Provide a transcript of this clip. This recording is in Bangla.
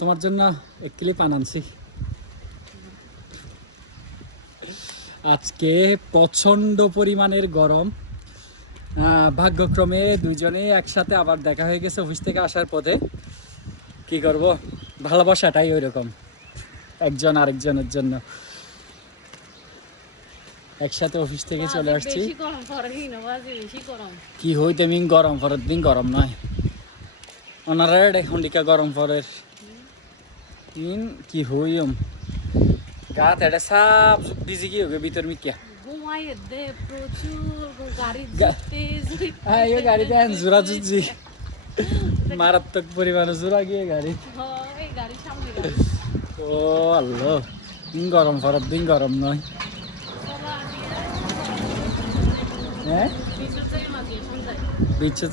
তোমার জন্য এক ক্লিপ আনছি। আজকে প্রচন্ড পরিমাণের গরম। ভাগ্যক্রমে দুইজনে একসাথে আবার দেখা হয়ে গেছে অফিস থেকে আসার পথে। কি করব, ভালোবাসাটাই ওই রকম, একজন আরেকজনের জন্য একসাথে অফিস থেকে চলে আসছি। কি হইতে মিন গরম পরের দিন গরম নয়, ওনারা এখন দিকে গরম পরের দিন কি হইম গাত এটা সব বিজি কি হবে ভিতর মিকিয়া গাড়িতে জোড়া জুজি মারাত্মক পরিমাণে জোড়া গিয়ে গাড়ি। ও আল্লাহ, দিন গরম পরের দিন গরম নয়। হ্যাঁ বিচ্ছে